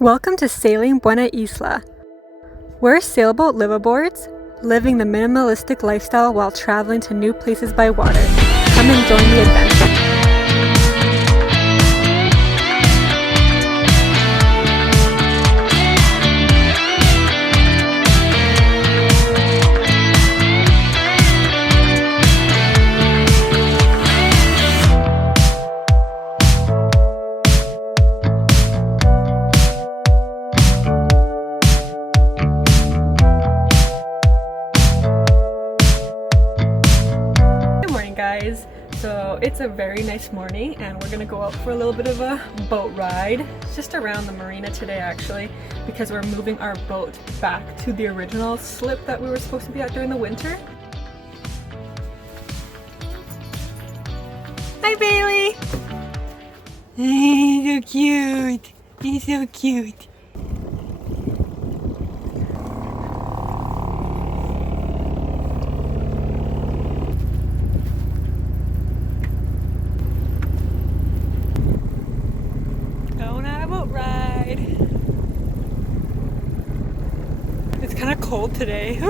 Welcome to Sailing Buena Isla. We're sailboat liveaboards, living the minimalistic lifestyle while traveling to new places by water. Come and join the adventure. Guys, so it's a very nice morning and we're gonna go out for a little bit of a boat ride just around the marina today actually, because we're moving our boat back to the original slip that we were supposed to be at during the winter. Hi Bailey! He's so cute! He's so cute! It's kind of cold today.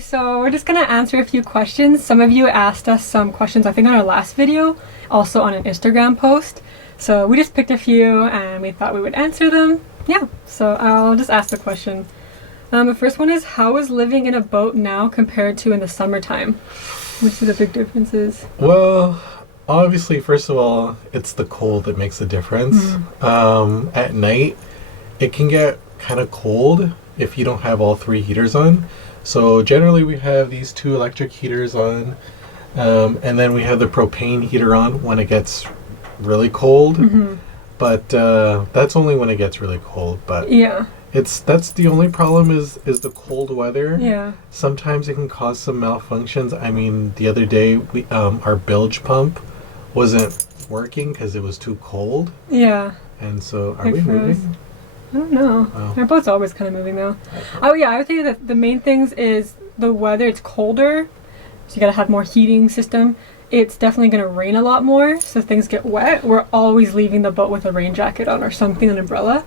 So we're just gonna answer a few questions. Some of you asked us some questions, I think on our last video, also on an Instagram post. So we just picked a few and we thought we would answer them. Yeah, so I'll just ask the question. The first one is, how is living in a boat now compared to in the summertime? Which are the big differences? Well, obviously, first of all, it's the cold that makes the difference. At night, it can get kind of cold if you don't have all three heaters on. So generally we have these two electric heaters on, and then we have the propane heater on when it gets really cold. But that's only when it gets really cold. But yeah, that's the only problem is the cold weather. Yeah. Sometimes it can cause some malfunctions. I mean, the other day we our bilge pump wasn't working because it was too cold. Yeah. And so are we moving? I don't know. Oh. Our boat's always kind of moving though. Oh yeah, I would think that the main things is the weather. It's colder, so you gotta have more heating system. It's definitely gonna rain a lot more, so things get wet. We're always leaving the boat with a rain jacket on or something, an umbrella.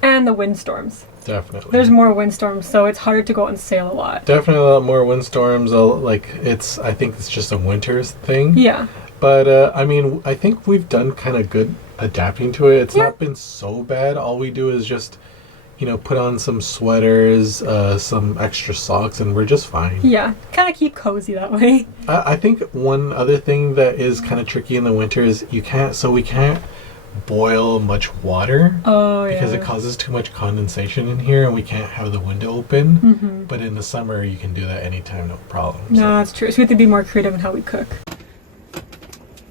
And the windstorms. Definitely. There's more windstorms, so it's harder to go out and sail a lot. Definitely a lot more windstorms. I think it's just a winter's thing. Yeah. But I mean, I think we've done kind of good adapting to it. It's not been so bad. All we do is just, put on some sweaters, some extra socks, and we're just fine. Yeah, kind of keep cozy that way. I think one other thing that is kind of tricky in the winter is we can't boil much water. Oh, yeah. Because it causes too much condensation in here, and we can't have the window open. But in the summer, you can do that anytime, no problem. No, that's true. So we have to be more creative in how we cook.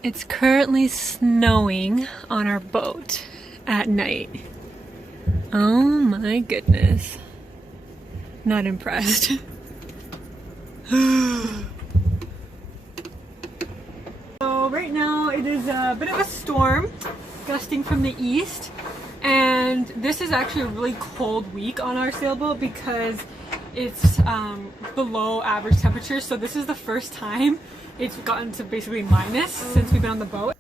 It's currently snowing on our boat at night. Oh my goodness. Not impressed. So right now it is a bit of a storm gusting from the east, and this is actually a really cold week on our sailboat because it's below average temperature. So this is the first time it's gotten to basically minus since we've been on the boat.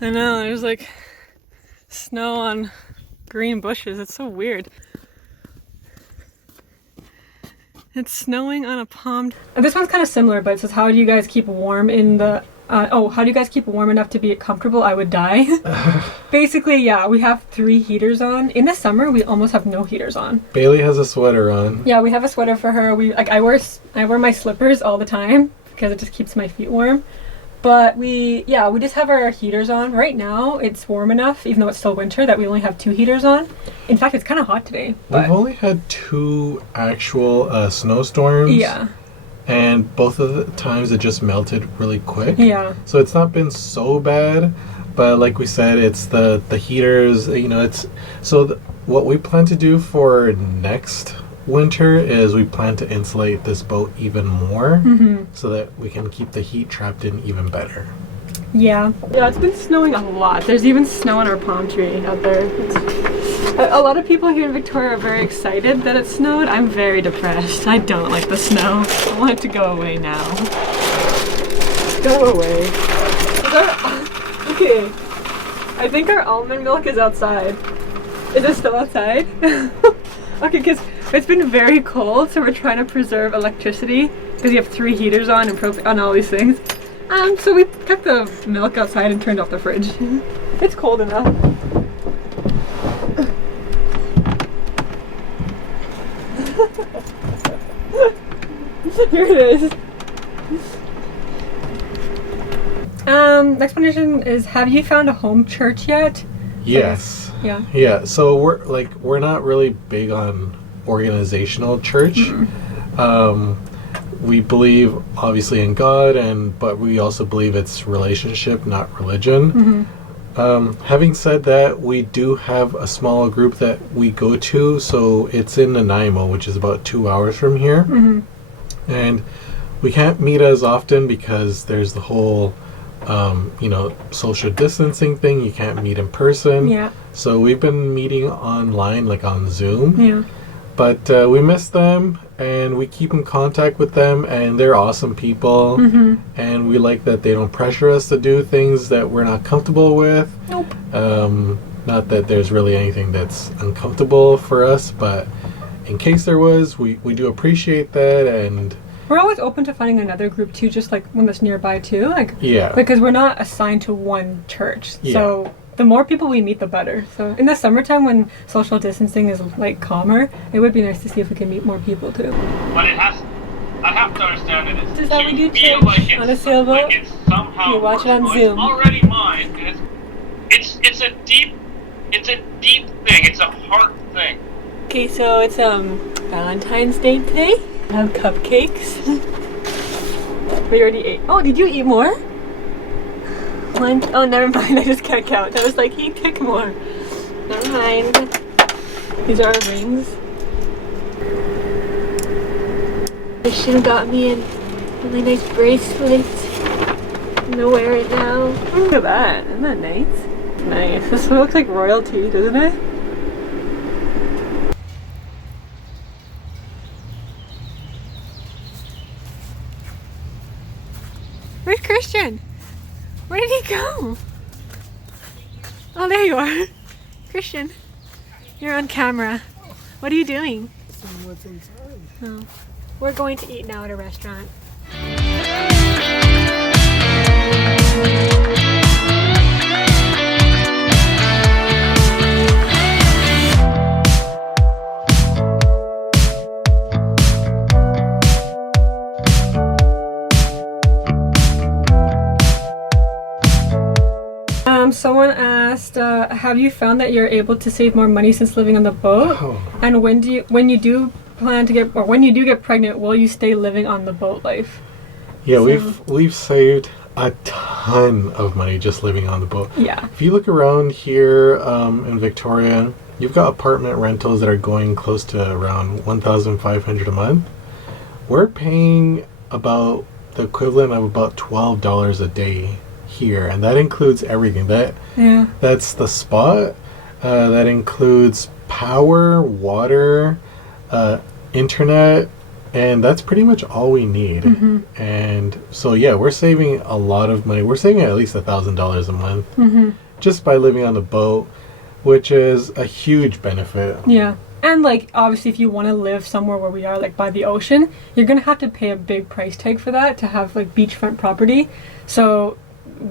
I know, there's like snow on green bushes. It's so weird. It's snowing on a pond. This one's kind of similar, but it says, how do you guys keep warm in the how do you guys keep warm enough to be comfortable? I would die. Basically, yeah, we have 3 heaters on. In the summer, we almost have no heaters on. Bailey has a sweater on. Yeah, we have a sweater for her. I wear my slippers all the time because it just keeps my feet warm. But we just have our heaters on. Right now, it's warm enough, even though it's still winter, that we only have 2 heaters on. In fact, it's kind of hot today. We've only had 2 actual snowstorms. Yeah. And both of the times it just melted really quick. Yeah. So it's not been so bad. But like we said, it's the heaters. You know, it's so. What we plan to do for next winter is we plan to insulate this boat even more, so that we can keep the heat trapped in even better. Yeah, it's been snowing a lot. There's even snow on our palm tree out there. A lot of people here in Victoria are very excited that it snowed. I'm very depressed. I don't like the snow. I want it to go away now. Go away. Okay, I think our almond milk is outside. Is it still outside? Okay, because it's been very cold, so we're trying to preserve electricity because you have 3 heaters on and on all these things. So we kept the milk outside and turned off the fridge. It's cold enough. Here it is. Next question is, have you found a home church yet? Yes. Yeah. Yeah. So we're not really big on organizational church. We believe obviously in God, but we also believe it's relationship, not religion. Having said that, we do have a small group that we go to. So it's in Nanaimo, which is about 2 hours from here, and we can't meet as often because there's the whole social distancing thing. You can't meet in person. Yeah. So we've been meeting online, like on Zoom. Yeah. But we miss them, and we keep in contact with them, and they're awesome people. And we like that they don't pressure us to do things that we're not comfortable with. Nope. Not that there's really anything that's uncomfortable for us, but in case there was, we do appreciate that. And we're always open to finding another group too, just like one that's nearby too. Yeah. Because we're not assigned to one church. Yeah. So the more people we meet, the better. So in the summertime when social distancing is like calmer, it would be nice to see if we can meet more people too. But I have to understand that it's This is how we do feel church like it's, on a sailboat. like it's somehow You watch it on personal. Zoom. It's already mine, and it's a deep thing. It's a heart thing. Okay, so it's Valentine's Day today. I have cupcakes. We already ate. Oh, did you eat more? One. Oh, never mind. I just can't count. I was like, he pick more. Never mind. These are our rings. Christian got me a really nice bracelet. I'm gonna wear it now. Look at that. Isn't that nice? Nice. This one looks like royalty, doesn't it? Where's Christian? Where did he go? Oh, there you are. Christian, you're on camera. What are you doing? Seeing what's inside. Oh. We're going to eat now at a restaurant. Someone asked, have you found that you're able to save more money since living on the boat? Oh. And when you do get pregnant, will you stay living on the boat life? Yeah, So- we've saved a ton of money just living on the boat. Yeah. If you look around here in Victoria, you've got apartment rentals that are going close to around $1,500 a month. We're paying about the equivalent of about $12 a day here, and that includes everything. That's the spot. That includes power, water, internet, and that's pretty much all we need. And so yeah, we're saving a lot of money. We're saving at least $1,000 a month just by living on the boat, which is a huge benefit. Yeah. And like obviously if you want to live somewhere where we are, like by the ocean, you're gonna have to pay a big price tag for that to have like beachfront property. So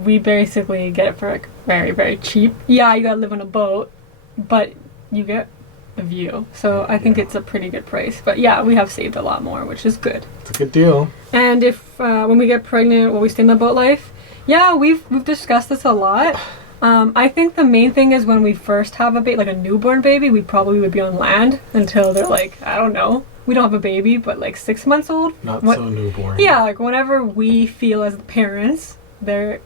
we basically get it for like very, very cheap. Yeah, you gotta live on a boat, but you get the view. So I think it's a pretty good price. But yeah, we have saved a lot more, which is good. It's a good deal. And if when we get pregnant, will we stay in the boat life? Yeah, we've discussed this a lot. I think the main thing is when we first have a baby, like a newborn baby, we probably would be on land until they're like, I don't know, we don't have a baby, but like 6 months old. Not so newborn. Yeah, like whenever we feel as the parents, they're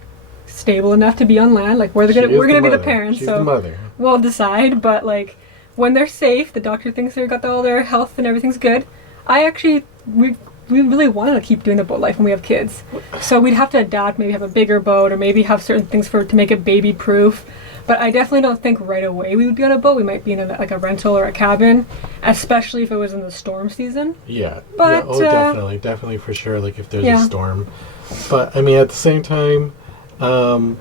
stable enough to be on land. Like we're gonna be the parents, She's so the mother. we'll decide. But like when they're safe, the doctor thinks they've got all their health and everything's good. We really want to keep doing the boat life when we have kids. So we'd have to adapt, maybe have a bigger boat, or maybe have certain things to make it baby proof. But I definitely don't think right away we would be on a boat. We might be in a rental or a cabin, especially if it was in the storm season. Yeah. But, definitely for sure. Like if there's yeah. a storm. But I mean, at the same time, the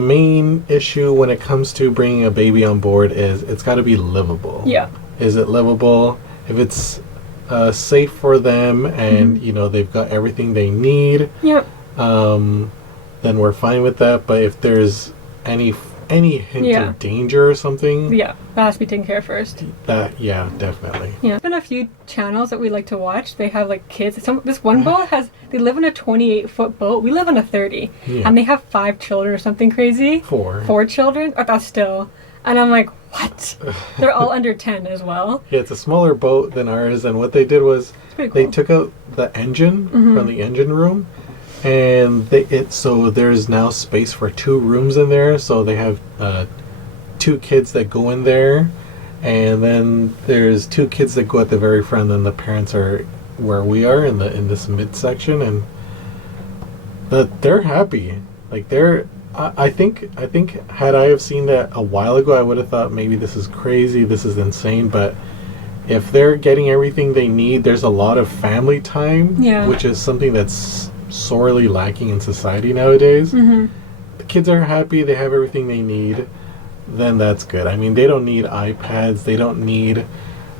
main issue when it comes to bringing a baby on board is it's got to be livable. Yeah. Is it livable? If it's safe for them and they've got everything they need. Yep. Then we're fine with that. But if there's any hint of danger or something, that has to be taken care of first. Definitely. Yeah, there's been a few channels that we like to watch. They have like kids. This one boat they live in a 28-foot boat. We live in a 30, and they have 5 children or something crazy. 4 children. Oh, that's still. And I'm like, what? They're all under 10 as well. Yeah, it's a smaller boat than ours, and what they did was they took out the engine from the engine room. And so there's now space for 2 rooms in there. So they have 2 kids that go in there, and then there's 2 kids that go at the very front. And then the parents are where we are in this midsection, and they're happy. Like I think had I have seen that a while ago, I would have thought maybe this is crazy, this is insane. But if they're getting everything they need, there's a lot of family time, which is something that's sorely lacking in society nowadays. The kids are happy, they have everything they need, then that's good. I mean, they don't need iPads, they don't need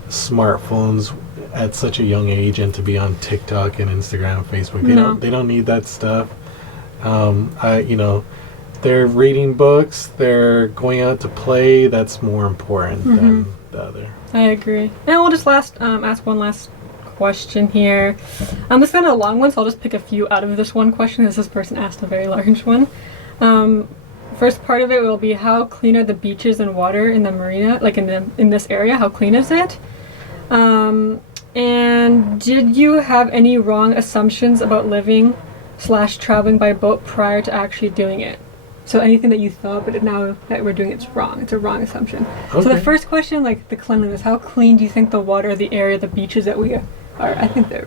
smartphones at such a young age and to be on TikTok and Instagram, Facebook. They don't need that stuff. They're reading books, they're going out to play. That's more important than the other. I agree. And we'll just ask one last question here. This is kind of a long one, so I'll just pick a few out of this one question, as this person asked a very large one. First part of it will be, how clean are the beaches and water in the marina, like in this area? How clean is it? And did you have any wrong assumptions about living/traveling by boat prior to actually doing it? So anything that you thought, but now that we're doing it's wrong. It's a wrong assumption. Okay. So the first question, like the cleanliness, how clean do you think the water, the area, the beaches that we are? I think they're...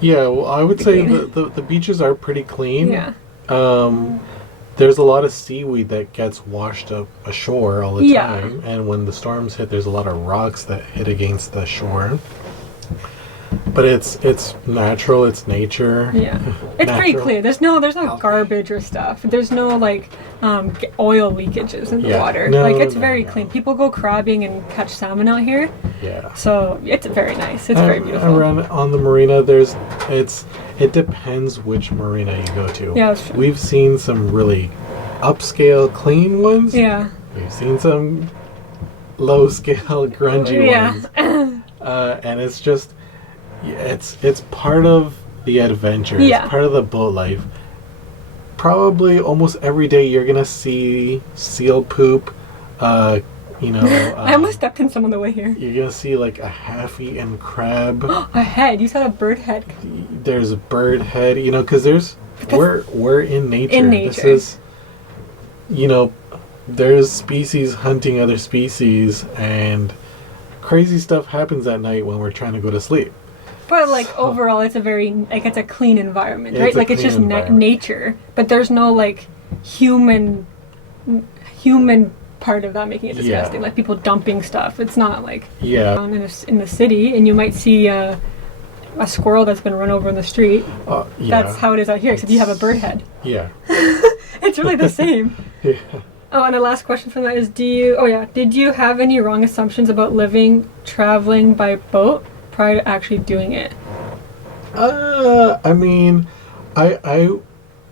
Yeah, well, I would say the beaches are pretty clean. Yeah. There's a lot of seaweed that gets washed up ashore all the time. And when the storms hit, there's a lot of rocks that hit against the shore. But it's natural, it's nature. Yeah. It's pretty clear. There's no garbage or stuff. There's no oil leakages in the water. It's very clean. People go crabbing and catch salmon out here. Yeah. So it's very nice. It's very beautiful. Around on the marina it depends which marina you go to. Yeah, that's true. We've seen some really upscale clean ones. Yeah. We've seen some low scale grungy ones. And it's just it's part of the adventure. It's part of the boat life. Probably almost every day you're gonna see seal poop. I almost stepped in some on the way here. You're gonna see like a half-eaten crab. A head. You said a bird head. There's a bird head. Because we're in nature. In nature. This is, there's species hunting other species, and crazy stuff happens at night when we're trying to go to sleep. But overall, it's a very it's a clean environment, right? It's just nature, but there's no human part of that making it disgusting. Like people dumping stuff. It's not in the city, and you might see a squirrel that's been run over in the street. That's how it is out here, except you have a bird head. Yeah, it's really the same. Yeah. Oh, and the last question from that is, did you have any wrong assumptions about traveling by boat prior to actually doing it? I mean, I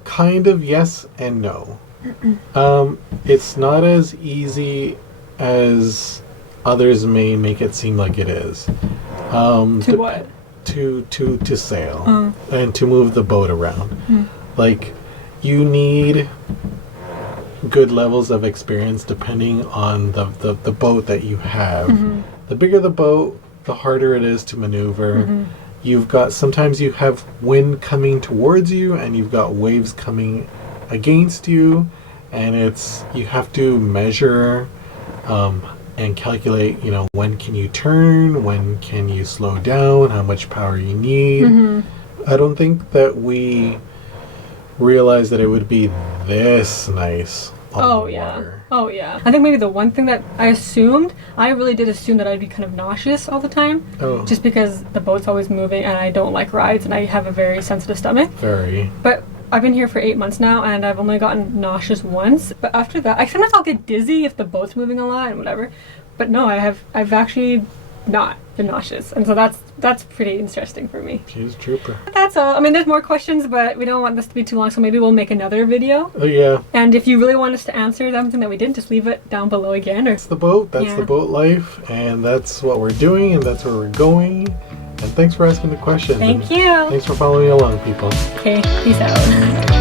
kind of yes and no. It's not as easy as others may make it seem like it is. To what? To sail and to move the boat around. You need good levels of experience depending on the boat that you have. The bigger the boat, the harder it is to maneuver. Sometimes you have wind coming towards you, and you've got waves coming against you, and you have to measure and calculate, when can you turn, when can you slow down, how much power you need. I don't think that we realized that it would be this nice on the water. Oh yeah. I think maybe the one thing that I really did assume that I'd be kind of nauseous all the time. Oh. Just because the boat's always moving and I don't like rides and I have a very sensitive stomach. Very. But I've been here for 8 months now and I've only gotten nauseous once. But after that, sometimes I'll get dizzy if the boat's moving a lot and whatever. But no, I've actually not been nauseous. And so that's pretty interesting for me. She's a trooper. That's all. I mean, there's more questions, but we don't want this to be too long, so maybe we'll make another video. Oh, yeah. And if you really want us to answer something that we didn't, just leave it down below again. That's the boat. That's the boat life. And that's what we're doing, and that's where we're going. And thanks for asking the questions. Thank you. Thanks for following along, people. Okay, peace out.